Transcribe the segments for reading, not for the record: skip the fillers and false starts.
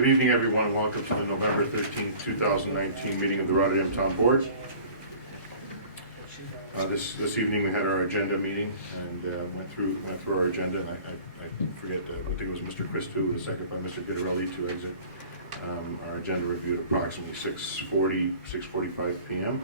Good evening, everyone, and welcome to the November 13th, 2019 meeting of the Rotterdam Town Board. This evening we had our agenda meeting and went through our agenda, and I forget, I think it was Mr. Christou, with a second by Mr. Guidarelli to exit our agenda review at approximately 6:45 p.m.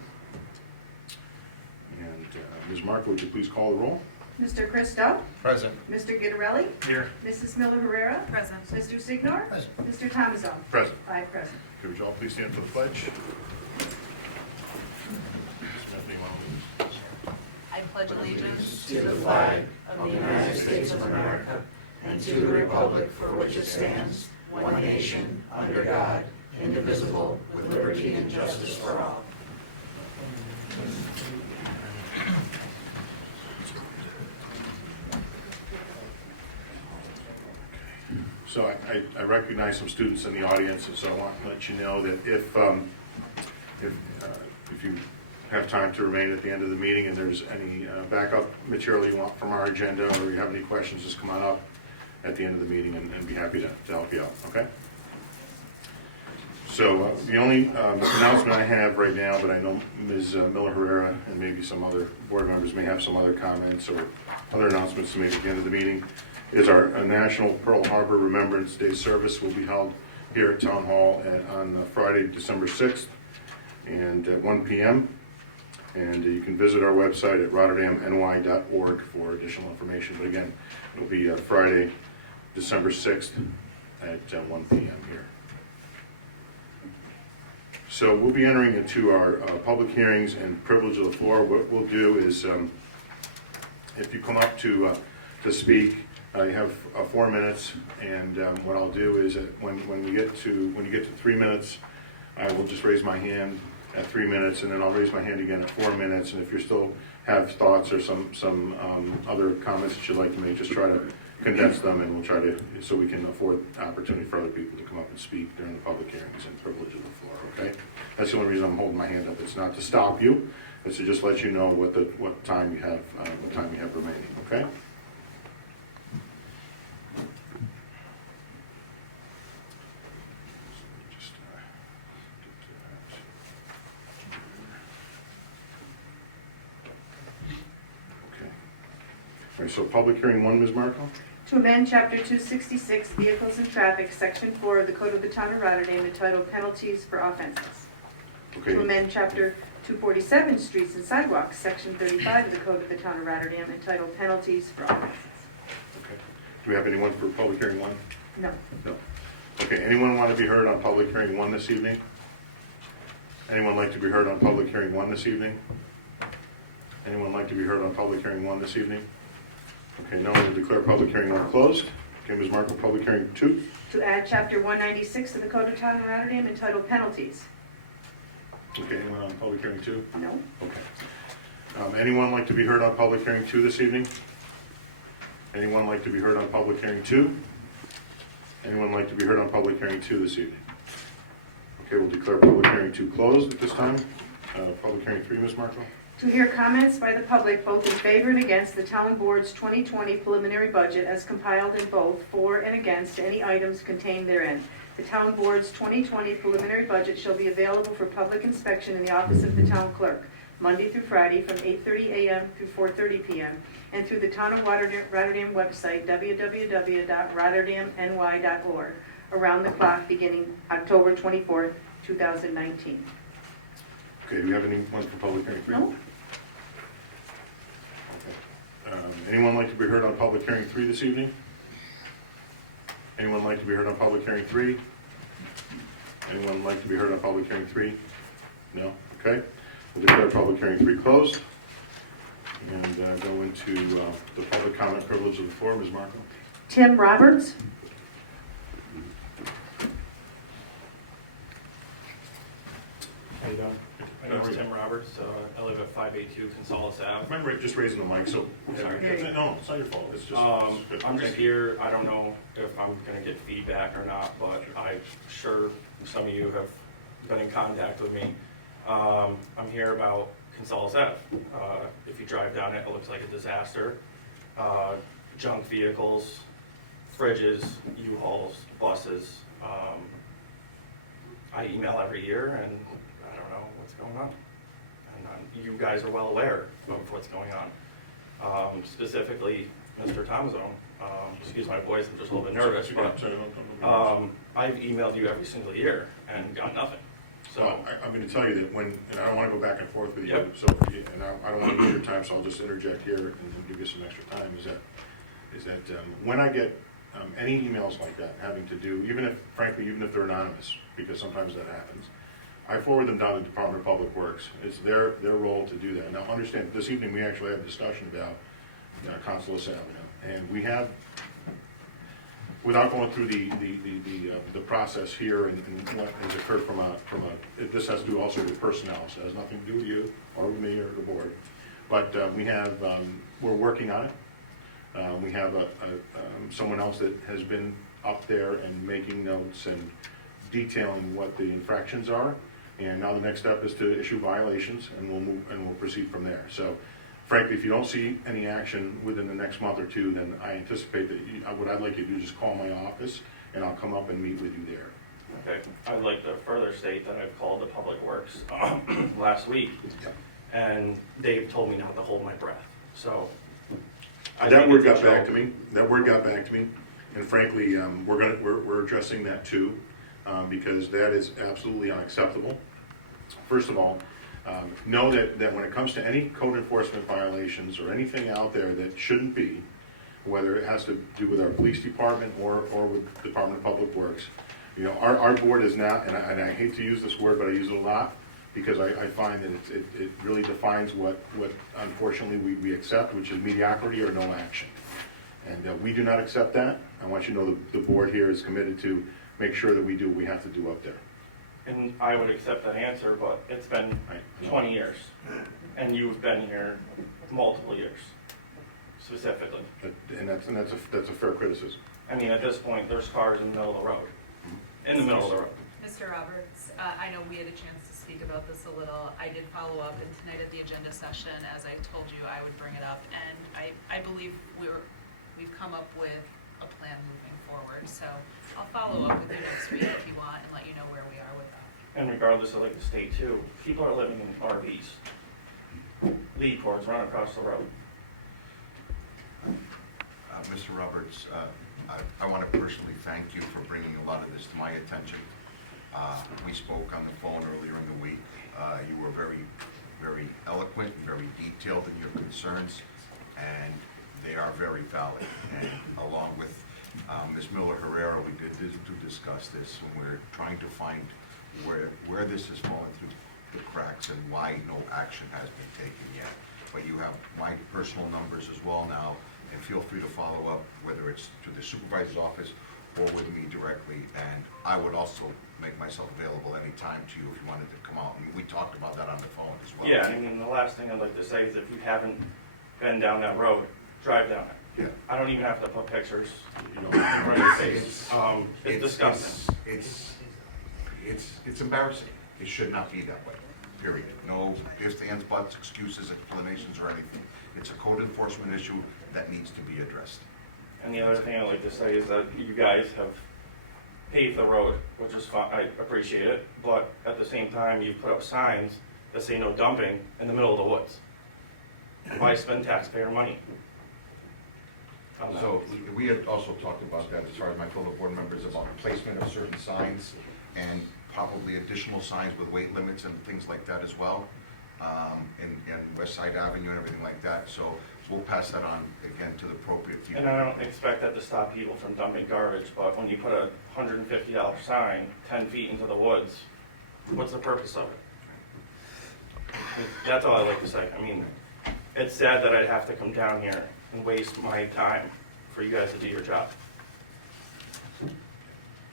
And Ms. Marco, would you please call the roll? Mr. Christou? Present. Mr. Guidarelli? Here. Mrs. Miller-Herrera? Present. Mr. Signor? Present. Mr. Tomazone? Present. 5 present. Okay, would you all please stand for the pledge? I pledge allegiance To the flag of the United States of America and to the republic for which it stands, one nation, under God, indivisible, with liberty and justice for all. So I recognize some students in the audience, and so I want to let you know that if you have time to remain at the end of the meeting and there's any backup material you want from our agenda, or you have any questions, just come on up at the end of the meeting and be happy to help you out, okay? So the only announcement I have right now, but I know Ms. Miller-Herrera and maybe some other board members may have some other comments or other announcements to make at the end of the meeting, is our National Pearl Harbor Remembrance Day service will be held here at Town Hall on Friday, December 6th, and at 1 p.m. And you can visit our website at rotterdamny.org for additional information. But again, it'll be Friday, December 6th at 1 p.m. here. So we'll be entering into our public hearings and privilege of the floor. What we'll do is, if you come up to speak, you have 4 minutes, and what I'll do is that when you get to 3 minutes, I will just raise my hand at 3 minutes, and then I'll raise my hand again at 4 minutes. And if you still have thoughts or some other comments that you'd like to make, just try to condense them, and we'll try to, so we can afford opportunity for other people to come up and speak during the public hearings and privilege of the floor. Okay, that's the only reason I'm holding my hand up. It's not to stop you; it's to just let you know what time you have remaining. Okay. All right, so public hearing 1, Ms. Marco? To amend Chapter 266, Vehicles and Traffic, Section 4 of the Code of the Town of Rotterdam, entitled Penalties for Offenses. Okay. To amend Chapter 247, Streets and Sidewalks, Section 35 of the Code of the Town of Rotterdam, entitled Penalties for Offenses. Okay. Do we have anyone for public hearing 1? No. No. Okay, anyone want to be heard on public hearing 1 this evening? Anyone like to be heard on public hearing 1 this evening? Anyone like to be heard on public hearing 1 this evening? Okay, now we'll declare public hearing 1 closed. Okay, Ms. Marco, public hearing 2. To add Chapter 196 of the Code of the Town of Rotterdam, entitled Penalties. Okay, anyone on public hearing 2? No. Okay. Anyone like to be heard on public hearing 2 this evening? Anyone like to be heard on public hearing 2? Anyone like to be heard on public hearing 2 this evening? Okay, we'll declare public hearing 2 closed at this time. Public hearing 3, Ms. Marco? To hear comments by the public both in favor and against the Town Board's 2020 preliminary budget as compiled in both for and against any items contained therein. The Town Board's 2020 preliminary budget shall be available for public inspection in the office of the Town Clerk, Monday through Friday from 8:30 a.m. through 4:30 p.m. and through the Town of Rotterdam website, www.rotterdamny.org, around the clock beginning October 24th, 2019. Okay, do we have anyone for public hearing 3? No? Anyone like to be heard on public hearing 3 this evening? Anyone like to be heard on public hearing 3? Anyone like to be heard on public hearing 3? No? Okay. We'll declare public hearing 3 closed and go into the public comment privilege of the floor. Ms. Marco? Tim Roberts. How you doing? My name is Tim Roberts. I live at 582 Consolis Ave. Remember just raising the mic, so... Sorry. No, it's not your fault. It's just... I'm just here. I don't know if I'm going to get feedback or not, but I'm sure some of you have been in contact with me. I'm here about Consolis Ave. If you drive down it, it looks like a disaster. Junk vehicles, fridges, U-Hauls, buses, I email every year, and I don't know what's going on. And you guys are well aware of what's going on. Specifically, Mr. Tomzone, excuse my voice, I'm just a little bit nervous, but I've emailed you every single year and got nothing. So So I'm going to tell you that when, and I don't want to go back and forth with you, Yep. so, and I don't want to use your time, so I'll just interject here and give you some extra time, is that when I get any emails like that having to do, even if, frankly, even if they're anonymous, because sometimes that happens, I forward them down to the Department of Public Works. It's their role to do that. Now, understand, this evening we actually had a discussion about Consulus Avenue, and we have, without going through the process here and what has occurred from a, this has to do also with personnel, so it has nothing to do with you or with me or the board. But we have, we're working on it. We have someone else that has been up there and making notes and detailing what the infractions are. And now the next step is to issue violations, and we'll move, and we'll proceed from there. So frankly, if you don't see any action within the next month or two, then I anticipate that what I'd like you to do is just call my office, and I'll come up and meet with you there. okay, I'd like to further state that I've called the Public Works last week, and they've told me not to hold my breath. So That word got back to me. That word got back to me, and frankly, we're addressing that too, because that is absolutely unacceptable. First of all, know that when it comes to any code enforcement violations or anything out there that shouldn't be, whether it has to do with our police department or with the Department of Public Works, you know, our board is not, and I hate to use this word, but I use it a lot, because I find that it really defines what unfortunately we accept, which is mediocrity or no action. And we do not accept that. I want you to know the board here is committed to make sure that we do what we have to do up there. And I would accept that answer, but it's been 20 years, and you've been here multiple years, specifically. And that's a fair criticism. I mean, at this point, there's cars in the middle of the road, in the middle of the road. Mr. Roberts, I know we had a chance to speak about this a little. I did follow up, and tonight at the agenda session, as I told you, I would bring it up. And I believe we've come up with a plan moving forward. So I'll follow up with you next week if you want and let you know where we are with that. And regardless of like the state too, people are living in RVs. Lead cords run across the road. Mr. Roberts, I want to personally thank you for bringing a lot of this to my attention. We spoke on the phone earlier in the week. You were very, very eloquent, very detailed in your concerns, and they are very valid. And along with Ms. Miller-Herrera, we did discuss this when we're trying to find where this has fallen through the cracks and why no action has been taken yet. But you have my personal numbers as well now, and feel free to follow up, whether it's to the supervisor's office or with me directly. And I would also make myself available anytime to you if you wanted to come out. And we talked about that on the phone as well. Yeah, I mean, the last thing I'd like to say is if you haven't been down that road, drive down it. Yeah. I don't even have to put pictures You know, in front of your face. It's disgusting. It's embarrassing. It should not be that way, period. No ifs, ands, buts, excuses, explanations, or anything. It's a code enforcement issue that needs to be addressed. And the other thing I'd like to say is that you guys have paved the road, which is fine, I appreciate it, but at the same time, you put up signs that say no dumping in the middle of the woods. Why spend taxpayer money on that? So we had also talked about that as far as my fellow board members, about placement of certain signs and probably additional signs with weight limits and things like that as well, in West Side Avenue and everything like that. So we'll pass that on again to the appropriate people. And I don't expect that to stop people from dumping garbage, but when you put a $150 sign 10 feet into the woods, what's the purpose of it? That's all I like to say. I mean, it's sad that I'd have to come down here and waste my time for you guys to do your job.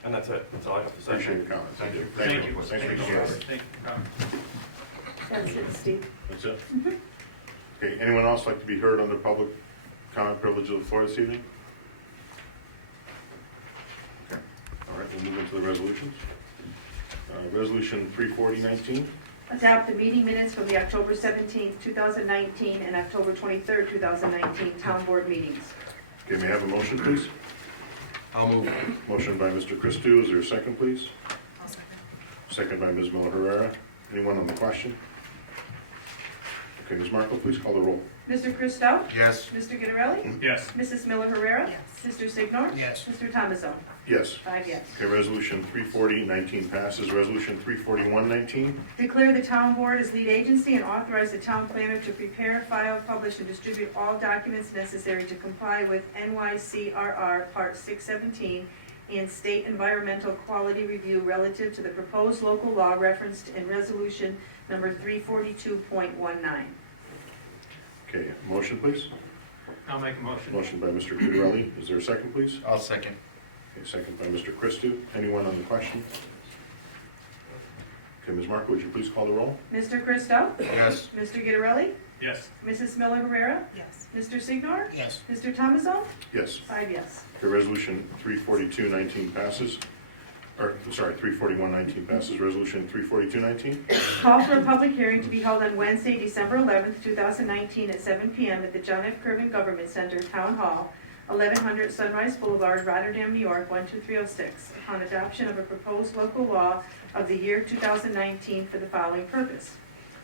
And that's it. That's all I have to say. appreciate your comments. Thank you. Thank you. Thanks for your Thank you. That's it, Steve. That's it? Okay, anyone else like to be heard under public comment privilege of the floor this evening? Okay, all right, we'll move into the resolutions. Resolution 34019. Adopt the meeting minutes from the October 17th, 2019 and October 23rd, 2019 town board meetings. Okay, may I have a motion, please? I'll move. Motion by Mr. Christou, is there a second, please? I'll second. Second by Ms. Miller Herrera. Anyone on the question? Okay, Ms. Markle, please call the roll. Mr. Christo? Yes. Mr. Gitterelli? Yes. Mrs. Miller Herrera? Yes. Mr. Signor? Yes. Mr. Thomason? Yes. 5 yes. Okay, resolution 340-19 passes. Resolution 341-19. Declare the town board as lead agency and authorize the town planner to prepare, file, publish, and distribute all documents necessary to comply with NYCRR Part 617 and state environmental quality review relative to the proposed local law referenced in resolution number 342.19. Okay, motion, please. I'll make a motion. Motion by Mr. Gutierrez. Is there a second, please? I'll second. Okay, second by Mr. Christou. Anyone on the question? Okay, Ms. Markle, would you please call the roll? Mr. Christo? Yes. Mr. Gitterelli? Yes. Mrs. Miller Herrera? Yes. Mr. Signor? Yes. Mr. Thomason? Yes. 5 yes. Okay, resolution 342-19 passes. Or, I'm sorry, 341-19 passes. Resolution 342-19. Call for a public hearing to be held on Wednesday, December 11th, 2019 at 7 p.m. at the John F. Kervin Government Center, Town Hall, 1100 Sunrise Boulevard, Rotterdam, New York, 12306, upon adoption of a proposed local law of the year 2019 for the following purpose: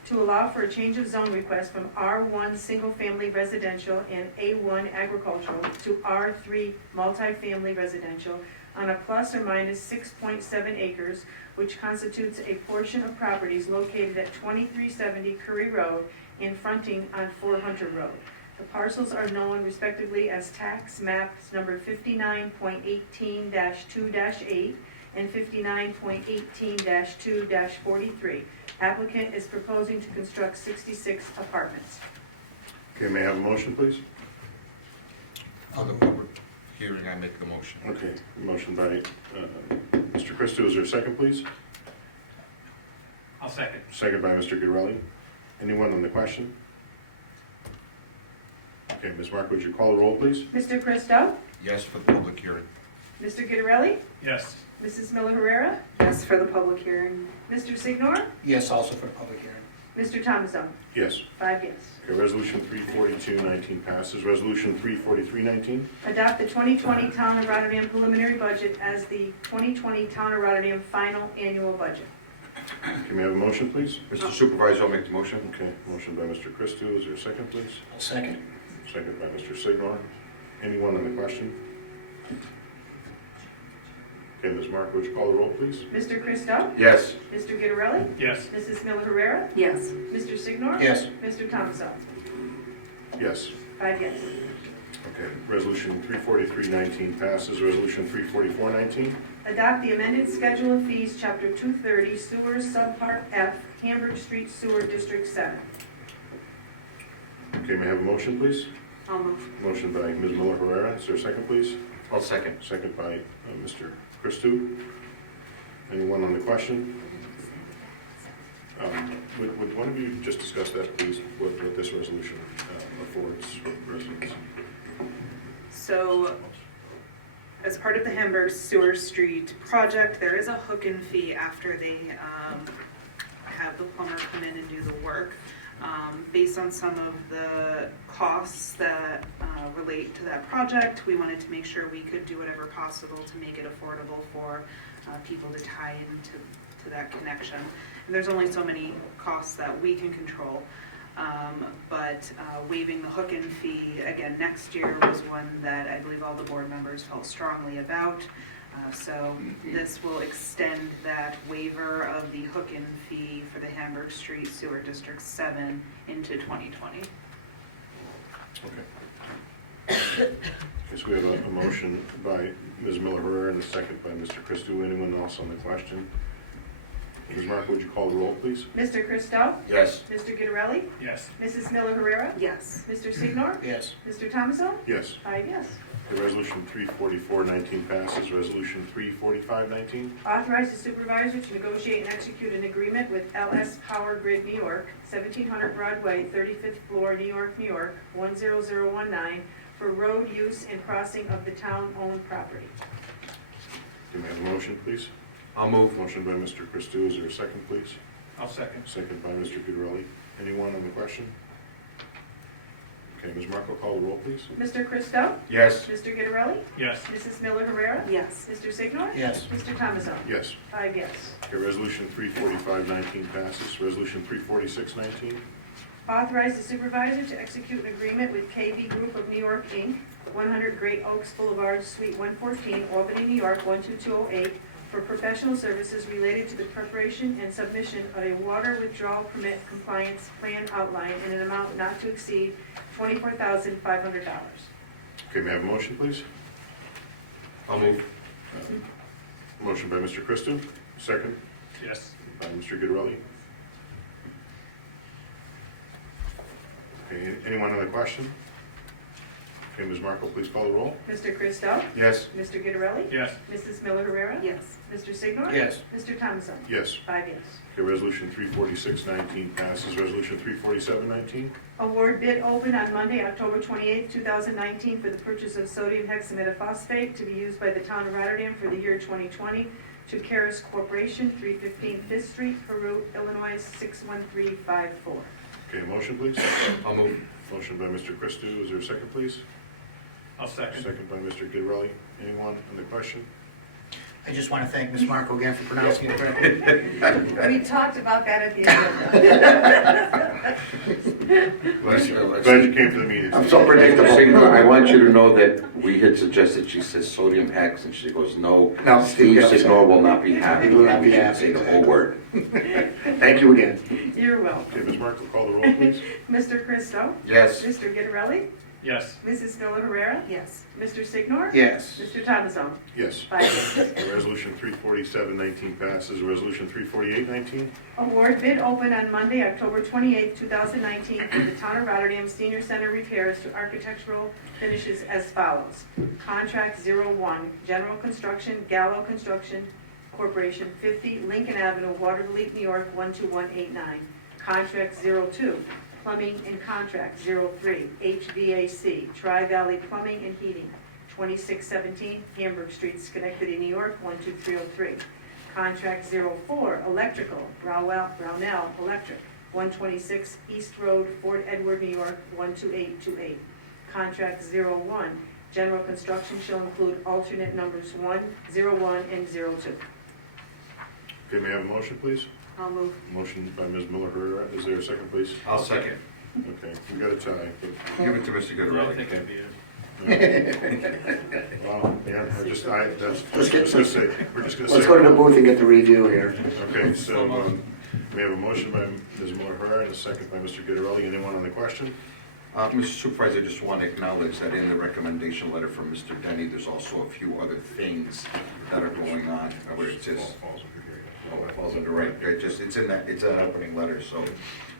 to allow for a change of zone request from R1 single-family residential and A1 agricultural to R3 multifamily residential on a plus or minus 6.7 acres, which constitutes a portion of properties located at 2370 Curry Road and fronting on 400 Road. The parcels are known respectively as tax maps number 59.18-2-8 and 59.18-2-43. Applicant is proposing to construct 66 apartments. Okay, may I have a motion, please? On the public hearing, I make the motion. Okay, motion by Mr. Christou. Is there a second, please? I'll second. Second by Mr. Gitterelli. Anyone on the question? Okay, Ms. Mark, would you call the roll, please? Mr. Christo? Yes for the public hearing. Mr. Gitterelli? Yes. Mrs. Miller Herrera? Yes, for the public hearing. Mr. Signor? Yes, also for the public hearing. Mr. Thomason? Yes. 5 yes. Okay, resolution 342-19 passes. Resolution 343-19. Adopt the 2020 Town of Rotterdam preliminary budget as the 2020 Town of Rotterdam final annual budget. Can we have a motion, please? Mr. Supervisor, I'll make the motion. Okay, motion by Mr. Christou. Is there a second, please? I'll second. Second by Mr. Signor. Anyone on the question? Okay, Ms. Mark, would you call the roll, please? Mr. Christo? Yes. Mr. Gitterelli? Yes. Mrs. Miller Herrera? Yes. Mr. Signor? Yes. Mr. Thomason? Yes. 5 yes. Okay, resolution 343-19 passes. Resolution 344-19. Adopt the amended schedule of fees, Chapter 230, Sewers, Subpart F, Hamburg Street Sewer, District 7. Okay, may I have a motion, please? I'll move. Motion by Ms. Miller Herrera. Is there a second, please? I'll second. Second by Mr. Christou. Anyone on the question? Would one of you just discuss that, please, what this resolution affords residents? So, as part of the Hamburg Sewer Street project, there is a hook-in fee after they have the plumber come in and do the work. Based on some of the costs that relate to that project, we wanted to make sure we could do whatever possible to make it affordable for people to tie into that connection. And there's only so many costs that we can control. But waiving the hook-in fee again next year was one that I believe all the board members felt strongly about. So this will extend that waiver of the hook-in fee for the Hamburg Street Sewer District 7 into 2020. Okay. Okay, so we have a motion by Ms. Miller Herrera and a second by Mr. Christou. Anyone else on the question? Ms. Mark, would you call the roll, please? Mr. Christo? Yes. Mr. Gitterelli? Yes. Mrs. Miller Herrera? Yes. Mr. Signor? Yes. Mr. Thomason? Yes. 5 yes. The resolution 344-19 passes. Resolution 345-19. Authorize the supervisor to negotiate and execute an agreement with LS Power Grid New York, 1700 Broadway, 35th floor, New York, New York, 10019, for road use and crossing of the town-owned property. Can we have a motion, please? I'll move. Motion by Mr. Christou. Is there a second, please? I'll second. Second by Mr. Gutierrez. Anyone on the question? Okay, Ms. Marco, call the roll, please. Mr. Christo? Yes. Mr. Gitterelli? Yes. Mrs. Miller Rivera? Yes. Mr. Signor? Yes. Mr. Thomasson? Yes. 5 yes. Okay, resolution 345-19 passes. Resolution 346-19. Authorize the supervisor to execute an agreement with KV Group of New York, Inc., 100 Great Oaks Boulevard, Suite 114, Albany, New York, 12208, for professional services related to the preparation and submission of a water withdrawal permit compliance plan outline in an amount not to exceed $24,500. Okay, may I have a motion, please? I'll move. Motion by Mr. Christo, second Yes. by Mr. Gitterelli. Okay, anyone on the question? Okay, Ms. Marco, please call the roll. Mr. Christo? Yes. Mr. Gitterelli? Yes. Mrs. Miller Rivera? Yes. Mr. Signor? Yes. Mr. Thomasson? Yes. 5 yes. Okay, resolution 346-19 passes. Resolution 347-19. Award bid open on Monday, October 28, 2019 for the purchase of sodium hexametaphosphate to be used by the town of Rotterdam for the year 2020 to Karis Corporation, 315 5th Street, Peru, Illinois, 61354. Okay, motion, please. I'll move. Motion by Mr. Christo. Is there a second, please? I'll second. Second by Mr. Gitterelli. Anyone on the question? I just want to thank Ms. Marco again for pronouncing it correctly. We talked about that at the agenda. Glad you came to the meeting. I'm so predictable. I want you to know that we had suggested, she says sodium hex, and she goes, no, No, Steve Steve Signor will not be happy. He will not be We should happy, say the whole exactly. word. Thank you again. You're welcome. Okay, Ms. Marco, call the roll, please. Mr. Christo? Yes. Mr. Gitterelli? Yes. Mrs. Miller Herrera? Yes. Mr. Signor? Yes. Mr. Thomasson? Yes. 5 yes. Okay, resolution 347-19 passes. Resolution 348-19. Award bid open on Monday, October 28, 2019 for the Town of Rotterdam Senior Center repairs to architectural finishes as follows. Contract 01, General Construction, Gallo Construction Corporation, 50 Lincoln Avenue, Waterville, New York, 12189. Contract 02, Plumbing and Contract 03, HVAC, Tri-Valley Plumbing and Heating, 2617 Hamburg Street, Schenectady, New York, 12303. Contract 04, Electrical, Brownell Electric, 126 East Road, Fort Edward, New York, 12828. Contract 01, General Construction shall include alternate numbers 1, 01, and 02. Okay, may I have a motion, please? I'll move. Motion by Ms. Miller Herrera. Is there a second, please? I'll second. Okay, we got a tie, but, Give it to Mr. I Gitterelli. think I'd be it. wow, yeah, that's, Let's get just gonna say, we're just gonna say. Let's go to the booth and get the review here. Okay, so, we have a motion by Ms. Miller Herrera and a second by Mr. Gitterelli. Anyone on the question? Mr. Supervisor, I just want to acknowledge that in the recommendation letter from Mr. Denny, there's also a few other things that are going on, where it says, oh, it falls under, right, it's in that, it's an opening letter, so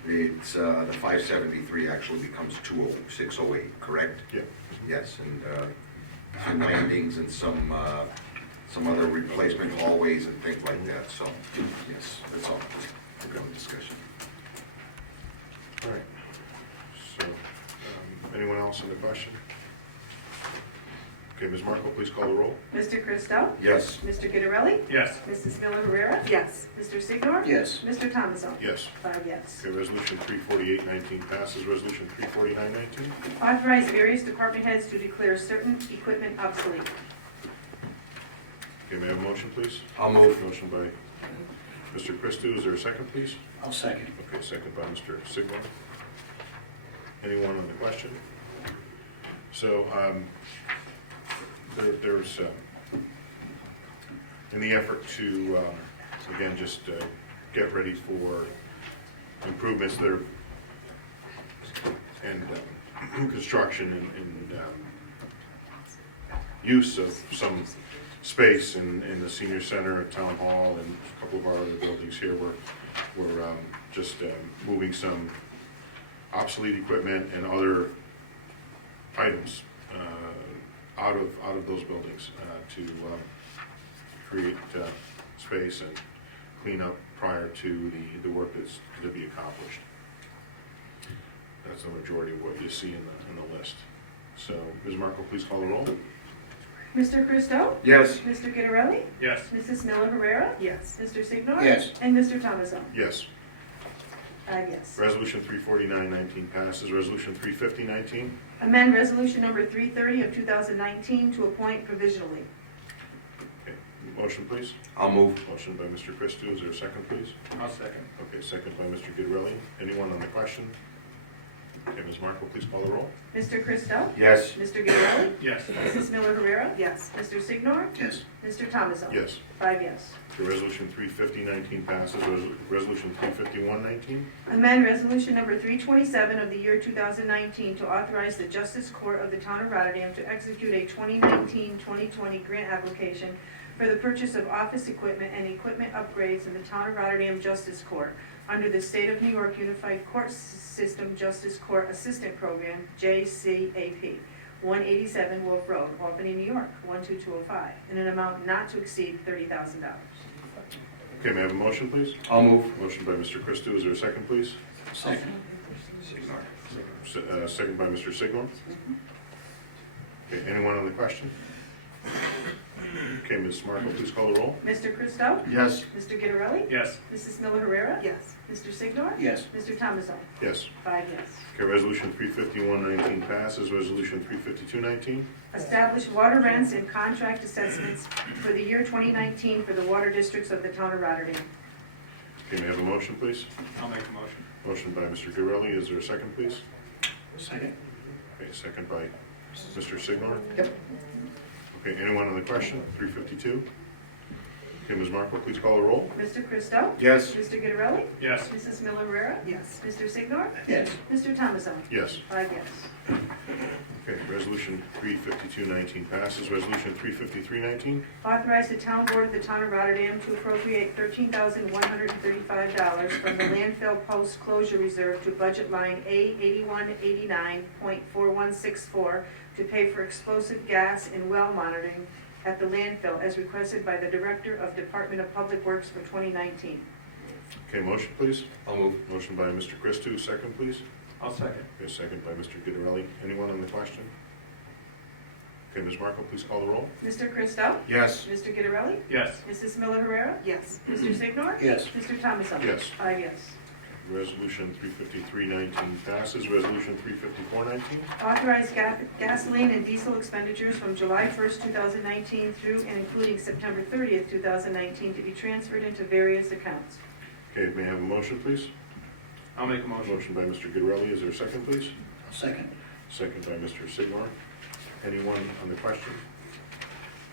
it's, the 573 actually becomes 608, correct? Yeah. Yes, and, some landings and some other replacement hallways and things like that, so, yes, that's all, just a good discussion. All right. So, anyone else on the question? Okay, Ms. Marco, please call the roll. Mr. Christo? Yes. Mr. Gitterelli? Yes. Mrs. Miller Herrera? Yes. Mr. Signor? Yes. Mr. Thomasson? Yes. 5 yes. Okay, resolution 348-19 passes. Resolution 349-19. Authorize various department heads to declare certain equipment obsolete. Okay, may I have a motion, please? I'll move. Motion by Mr. Christo. Is there a second, please? I'll second. Okay, second by Mr. Sigmund. Anyone on the question? So, there's, in the effort to, again, just get ready for improvements that are, and construction and use of some space in the senior center at Town Hall and a couple of our other buildings here, we're just moving some obsolete equipment and other items out of those buildings to create space and clean up prior to the work that's to be accomplished. That's the majority of what you see in the list. So, Ms. Marco, please call the roll. Mr. Christo? Yes. Mr. Gitterelli? Yes. Mrs. Miller Herrera? Yes. Mr. Signor? Yes. And Mr. Thomasson? Yes. 5 yes. Resolution 349-19 passes. Resolution 350-19. Amend Resolution Number 330 of 2019 to appoint provisionally. Okay, motion, please. I'll move. Motion by Mr. Christou. Is there a second, please? I'll second. Okay, second by Mr. Guidarelli. Anyone on the question? Okay, Ms. Markle, please call the roll. Mr. Christou? Yes. Mr. Guidarelli? Yes. Mrs. Miller Rivera? Yes. Mr. Signor? Yes. Mr. Thomason? Yes. 5 yes. Okay, resolution 350-19 passes. Resolution 351-19. Amend Resolution Number 327 of the year 2019 to authorize the Justice Court of the Town of Rotterdam to execute a 2019-2020 grant application for the purchase of office equipment and equipment upgrades in the Town of Rotterdam Justice Court under the State of New York Unified Court System Justice Court Assistant Program, JCAP, 187 Wolf Road, Albany, New York, 12205, in an amount not to exceed $30,000. Okay, may I have a motion, please? I'll move. Motion by Mr. Christou. Is there a second, please? Second. Second by Mr. Signor. Okay, anyone on the question? Okay, Ms. Markle, please call the roll. Mr. Christou? Yes. Mr. Guidarelli? Yes. Mrs. Miller Herrera? Yes. Mr. Signor? Yes. Mr. Thomason? Yes. 5 yes. Okay, resolution 351-19 passes. Resolution 352-19. Establish water rents and contract assessments for the year 2019 for the water districts of the Town of Rotterdam. Okay, may I have a motion, please? I'll make a motion. Motion by Mr. Guidarelli. Is there a second, please? Second. Okay, second by Mr. Signor. Yep. Okay, anyone on the question? 352. Okay, Ms. Markle, please call the roll. Mr. Christou? Yes. Mr. Guidarelli? Yes. Mrs. Miller Herrera? Yes. Mr. Signor? Yes. Mr. Thomason? Yes. 5 yes. Okay, resolution 352-19 passes. Resolution 353-19. Authorize the Town Board of the Town of Rotterdam to appropriate $13,135 from the landfill post-closure reserve to budget line A8189.4164 to pay for explosive gas and well monitoring at the landfill as requested by the Director of Department of Public Works for 2019. Okay, motion, please. I'll move. Motion by Mr. Christou. Second, please. I'll second. Okay, second by Mr. Guidarelli. Anyone on the question? Okay, Ms. Markle, please call the roll. Mr. Christou? Yes. Mr. Guidarelli? Yes. Mrs. Miller Herrera? Yes. Mr. Signor? Yes. Mr. Thomason? Yes. 5 yes. Resolution 353-19 passes. Resolution 354-19. Authorize gasoline and diesel expenditures from July 1st, 2019 through and including September 30th, 2019 to be transferred into various accounts. Okay, may I have a motion, please? I'll make a motion. Motion by Mr. Guidarelli. Is there a second, please? Second. Second by Mr. Signor. Anyone on the question?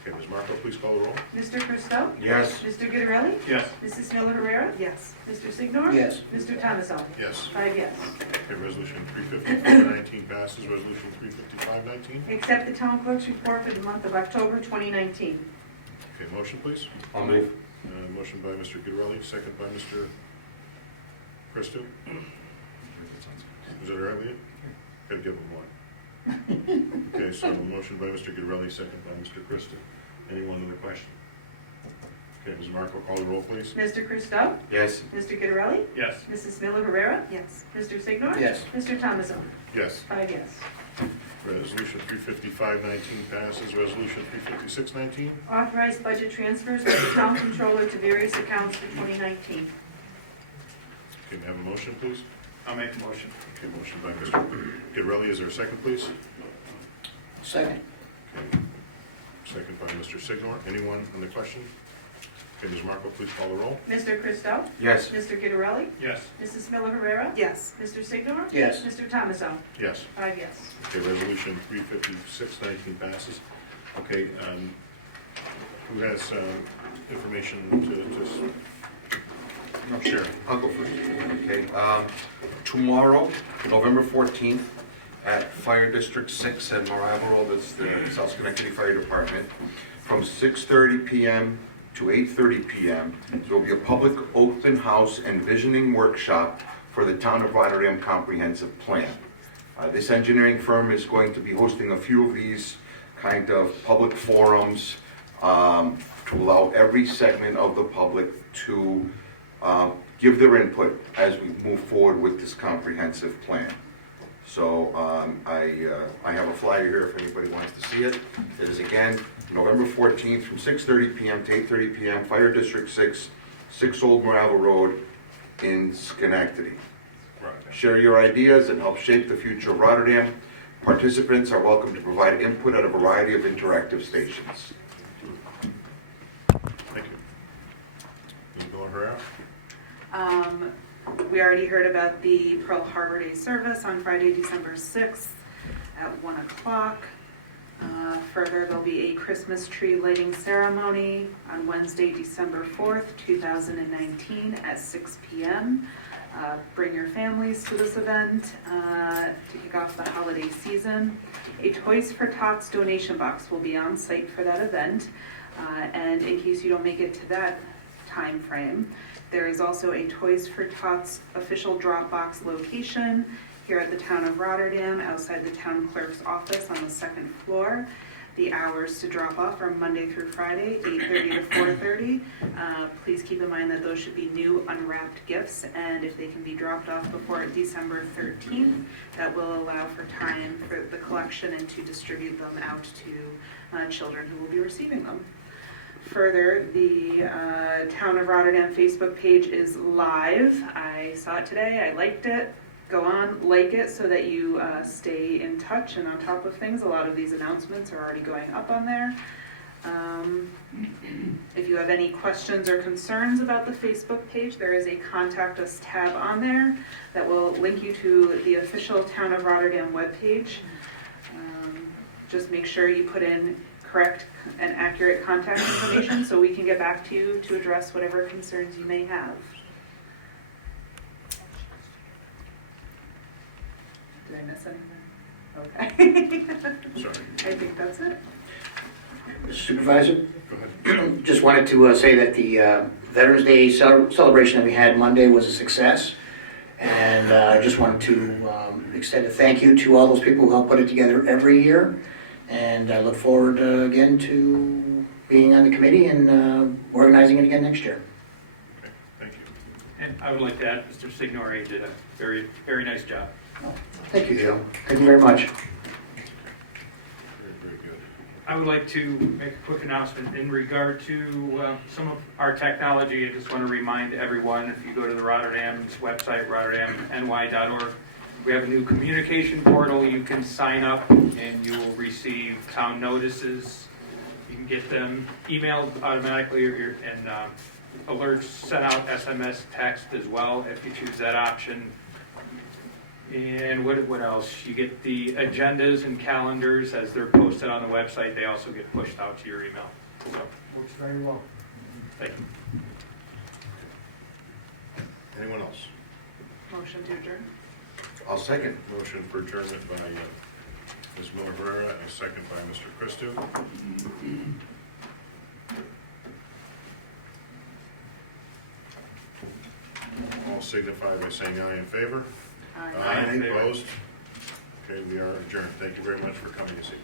Okay, Ms. Markle, please call the roll. Mr. Christou? Yes. Mr. Guidarelli? Yes. Mrs. Miller Herrera? Yes. Mr. Signor? Yes. Mr. Thomason? Yes. 5 yes. Okay, resolution 354-19 passes. Resolution 355-19. Accept the town clerk's report for the month of October 2019. Okay, motion, please. I'll move. Motion by Mr. Guidarelli, second by Mr. Christou. Is that all right with you? Gotta give him one. Okay, so motion by Mr. Guidarelli, second by Mr. Christou. Anyone on the question? Okay, Ms. Markle, call the roll, please. Mr. Christou? Yes. Mr. Guidarelli? Yes. Mrs. Miller Herrera? Yes. Mr. Signor? Yes. Mr. Thomason? Yes. 5 yes. Resolution 355-19 passes. Resolution 356-19. Authorize budget transfers by the town controller to various accounts for 2019. Okay, may I have a motion, please? I'll make a motion. Okay, motion by Mr. Guidarelli. Is there a second, please? Second. Okay, second by Mr. Signor. Anyone on the question? Okay, Ms. Markle, please call the roll. Mr. Christou? Yes. Mr. Guidarelli? Yes. Mrs. Miller Herrera? Yes. Mr. Signor? Yes. Mr. Thomason? Yes. 5 yes. Okay, resolution 356-19 passes. Okay, who has information to share? I'll go first. Okay. Tomorrow, November 14th, at Fire District 6 at Morava Road, that's the South Schenectady Fire Department, from 6:30 p.m. to 8:30 p.m. There will be a public open house and visioning workshop for the Town of Rotterdam Comprehensive Plan. This engineering firm is going to be hosting a few of these kind of public forums to allow every segment of the public to give their input as we move forward with this comprehensive plan. So I have a flyer here if anybody wants to see it. It is again November 14th from 6:30 p.m. to 8:30 p.m. Fire District 6, 6 Old Morava Road in Schenectady. Share your ideas and help shape the future of Rotterdam. Participants are welcome to provide input at a variety of interactive stations. Thank you. Ms. Herrera? We already heard about the Pearl Harbor Day service on Friday, December 6th at 1 o'clock. Further, there'll be a Christmas tree lighting ceremony on Wednesday, December 4th, 2019 at 6 p.m. Bring your families to this event to kick off the holiday season. A Toys for Tots donation box will be on site for that event. And in case you don't make it to that time frame, there is also a Toys for Tots official drop box location here at the town of Rotterdam, outside the town clerk's office on the second floor. The hours to drop off are Monday through Friday, 8:30 to 4:30. Please keep in mind that those should be new unwrapped gifts, and if they can be dropped off before December 13th, that will allow for time for the collection and to distribute them out to children who will be receiving them. Further, the Town of Rotterdam Facebook page is live. I saw it today, I liked it. Go on, like it, so that you stay in touch and on top of things. A lot of these announcements are already going up on there. If you have any questions or concerns about the Facebook page, there is a Contact Us tab on there that will link you to the official Town of Rotterdam webpage. Just make sure you put in correct and accurate contact information so we can get back to you to address whatever concerns you may have. Did I miss anything? Okay. Sorry. I think that's it. Supervisor, Go ahead. just wanted to say that the Veterans Day celebration that we had Monday was a success. And I just wanted to extend a thank you to all those people who help put it together every year. And I look forward again to being on the committee and organizing it again next year. Okay, thank you. And I would like to add, Mr. Signori did a very, very nice job. Thank you, Joe. Thank you very much. Very, very good. I would like to make a quick announcement in regard to some of our technology. I just want to remind everyone, if you go to the Rotterdam's website, rotterdamny.org, we have a new communication portal. You can sign up and you will receive town notices. You can get them emailed automatically and alerts sent out, SMS, text as well, if you choose that option. And what else? You get the agendas and calendars as they're posted on the website. They also get pushed out to your email. So, works very well. Thank you. Anyone else? Motion to adjourn. I'll second. Motion for adjournment by Ms. Miller Herrera and a second by Mr. Christou. All signify by saying aye in favor. Aye. Aye, Aye. opposed? Okay, we are adjourned. Thank you very much for coming this evening.